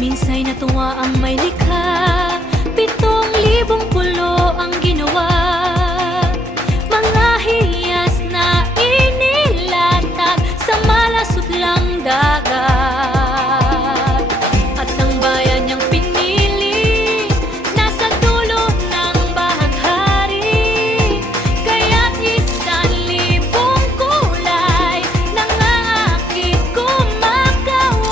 Minsa'y natuwa ang may likha, 7,000 pulo ang ginawa. Mga hiyas na inilatag sa malasutlang dagat. At ang bayan niyang pinili, nasa dulo ng bahaghari. Kaya't 1,000 kulay nangangakit kumakaway.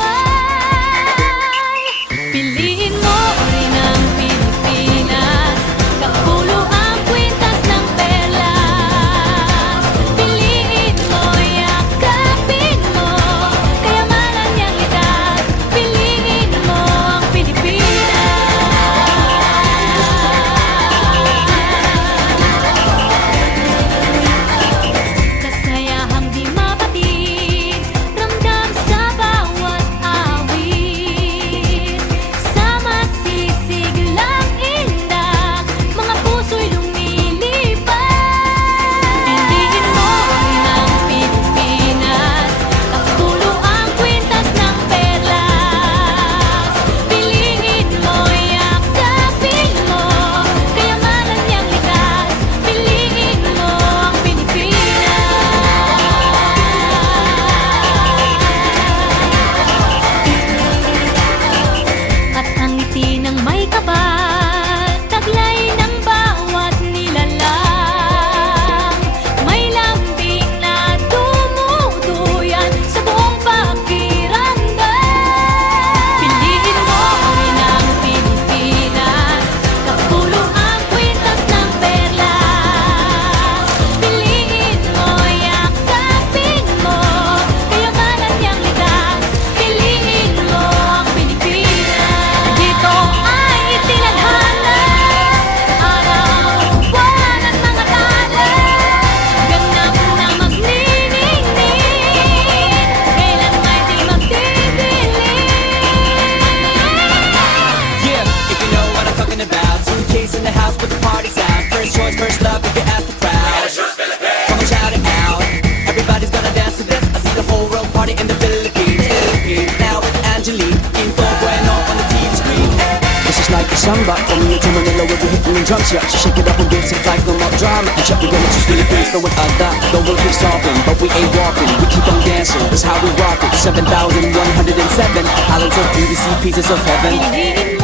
Piliin mo rin ang Pilipinas, kapulo ang kwintas ng perlas. Piliin mo, yakapin mo, kayamanan niyang likas. Piliin mo ang Pilipinas. Kasayahang di mapatid, ramdam sa bawat awit. Sama sisiglang indak, mga puso'y lumilipad. Piliin mo rin ang Pilipinas, kapulo ang kwintas ng perlas. Piliin mo, yakapin mo, kayamanan niyang likas. Piliin mo ang Pilipinas. At ang ngiti ng may kapal, taglay ng bawat nilalang. May lambing na dumuduyan sa buong pakiramdam. Piliin mo rin ang Pilipinas, kapulo ang kwintas ng perlas. Piliin mo, yakapin mo, kayamanan niyang likas. Piliin mo ang Pilipinas. Dito ay itinadhana, araw-buwan at mga tala. Ganap na magniningning, kailan may di magdidilim. Yeah, if you know what I'm talking about. Suitcase in the house, but the party's out. First choice, first love, if you ask the crowd. Come on, shout it out. Everybody's gonna dance to this. I see the whole world party in the Philippines. Now with Angelique, Info Bueno on the TV screen. This is like a samba, from Manila to Manila with the hitting and drums. Yeah, she shake it up and dance it like no more drama. And check, we're gonna choose Philippines, no one other. The world keeps talking, but we ain't walking. We keep on dancing, that's how we rock it. 7,107 islands of beauty, see pieces of heaven. Piliin